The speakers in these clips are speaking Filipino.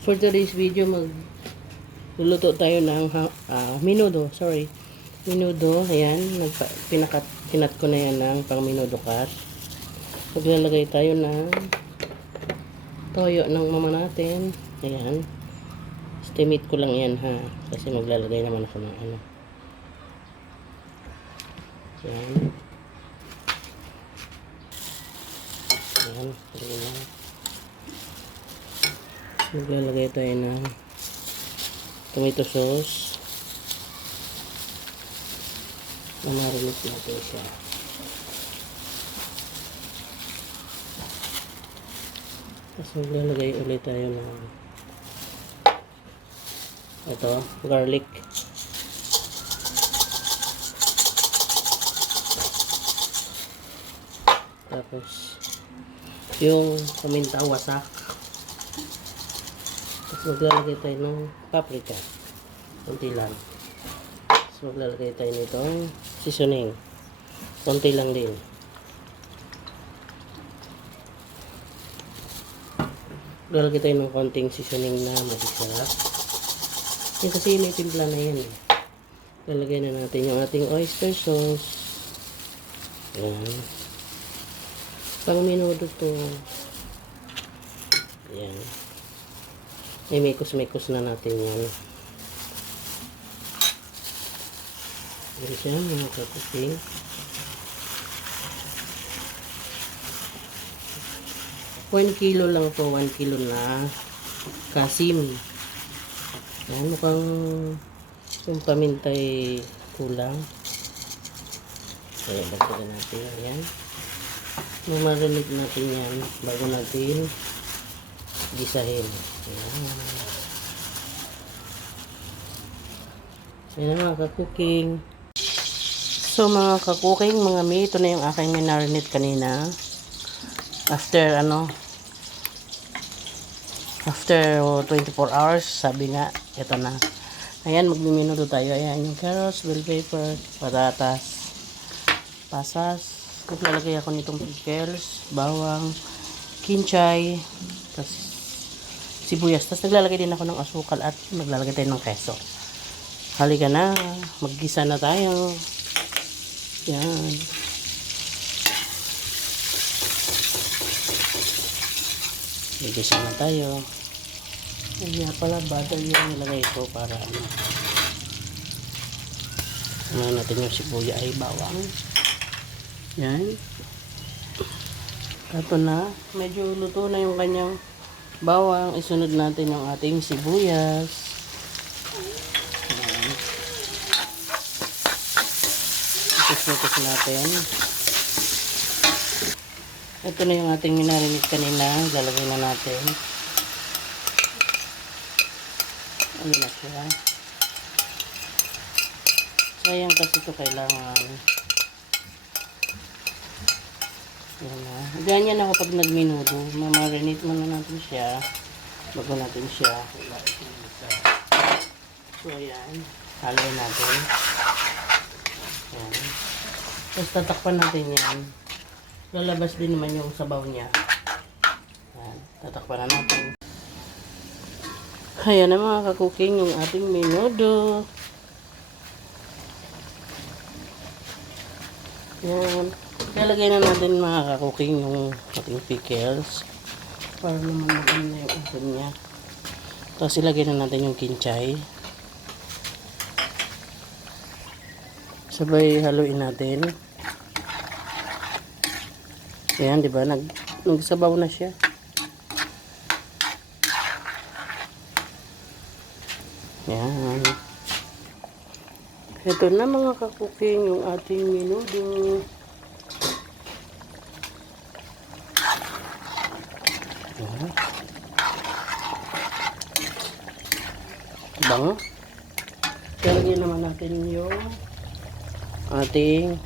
For today's video, magluluto tayo ng menudo. Sorry. Menudo. Ayan. Pinat ko na yan ng pang menudo cut. Maglalagay tayo ng toyo ng mama natin. Ayan. Estimate ko lang yan ha. Kasi maglalagay naman ako ng ano. Ayan. Ayan. Ayan. Maglalagay tayo ng tomato sauce. Mamarinate natin siya. Tapos maglalagay ulit tayo ng ito, garlic. Tapos yung paminta wasak. Tapos maglalagay tayo ng paprika. Kunti lang. Tapos maglalagay tayo nitong seasoning. Kunti lang din. Maglalagay tayo ng konting seasoning na mag-isa. Yung kasi may timpla na yan eh. Lalagay na natin yung ating oyster sauce. Ayan. Pang menudo to. Ayan. Mekos-mekos na natin yan. Ayan siya, mga kakuting. One kilo lang po, 1 kilo na kasim. Ayan, mukhang yung pamintay kulang. Ayan, bagsagan natin. Ayan. Mamarinate natin yan bago natin gisahin. Ayan. Ayan mga kakuking. So mga kakuking, mga mi, ito na yung aking minarinate kanina. After 24 hours, sabi nga, ito na. Ayan, magmiminuto tayo. Ayan, yung carrots, bell pepper, patatas, pasas. Maglalagay ako nitong pickles, bawang, kinchay, tapos sibuyas. Tapos naglalagay din ako ng asukal at maglalagay tayo ng keso. Halika na, maggisa na tayo. Yan. Maggisa na tayo. Ayan pala, butter yung nilagay ko para ano natin yung sibuya ay bawang. Yan. Ito na. Medyo luto na yung kanyang bawang. Isunod natin yung ating sibuyas. Yan. Ikus-ikus natin. Ito na yung ating minarinate kanina. Lalagay na natin. Ano na siya. Sayang kasi ito kailangan. Ayan na. Ganyan ako pag nagminudo. Mamarinate muna natin siya. Bago natin siya. So, ayan. Haloy natin. Ayan. Tapos tatakpan natin yan. Lalabas din naman yung sabaw niya. Ayan. Tatakpan na natin. Ayan na mga kakuking yung ating menudo. Ayan. Lalagay na natin mga kakuking yung ating pickles para naman maganda na yung asin niya. Tapos ilagay na natin yung kinchay. Sabay haluin natin. Ayan, diba? Nagsabaw na siya. Ayan. Ito na mga kakuking yung ating menudo. Bango. Lalagyan naman natin yung ating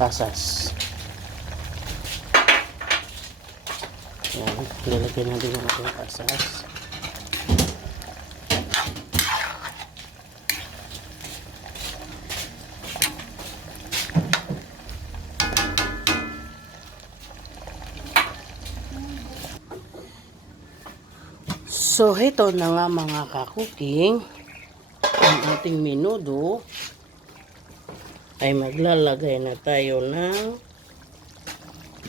pasas. Yan. Lalagyan natin yung ating pasas. So, ito na nga mga kakuking. Ang ating menudo ay maglalagay na tayo ng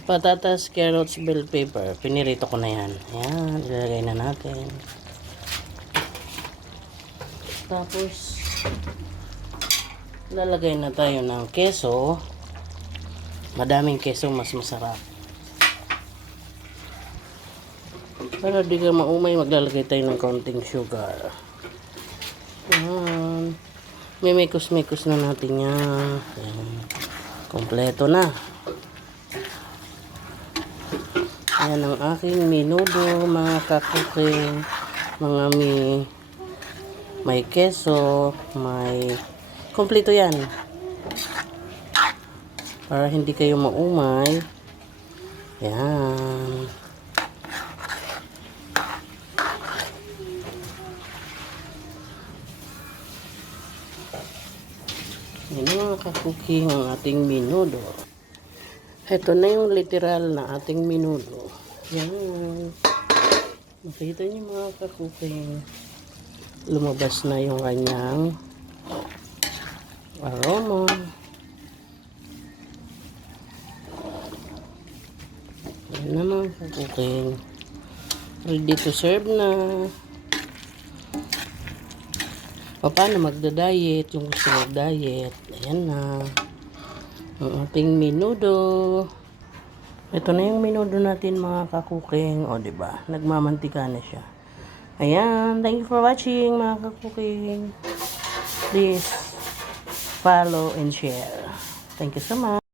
patatas, carrots, bell pepper. Pinirito ko na yan. Ayan, ilalagay na natin. Tapos, lalagay na tayo ng keso. Madaming keso, mas masarap. Para di ka maumay, maglalagay tayo ng kaunting sugar. Ayan. Mimikos-mikos na natin yan. Ayan. Kompleto na. Ayan ang aking menudo, mga kakuking. Mga may keso, may kompleto yan. Para hindi kayo maumay. Ayan. Yan mga kakuking ang ating menudo. Ito na yung literal na ating menudo. Yan. Makita niyo mga kakuking. Lumabas na yung kanyang aroma. Yan na mga kakuking. Ready to serve na. Paano magda-diet, yung gusto mag-diet. Ayan na. Ang ating menudo. Ito na yung menudo natin mga kakuking. O, diba? Nagmamantika na siya. Ayan. Thank you for watching mga kakuking. Please follow and share. Thank you so much.